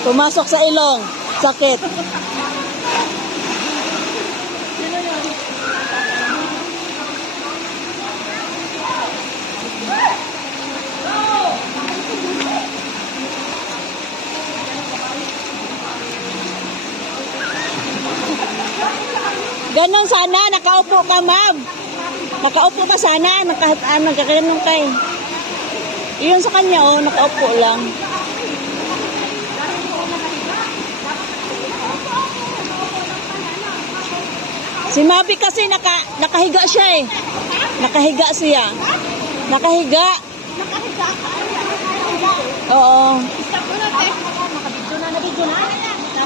Pumasok sa ilong. Sakit. Ganon sana, nakaupo ka, ma'am. Nakaupo ka sana, nagkakaganong kay. Iyon sa kanya, oh, nakaupo lang. Si Mabi kasi nakahiga siya eh. Nakahiga siya. Nakahiga. Oo. Stop mo na, te. Nakabidyo na.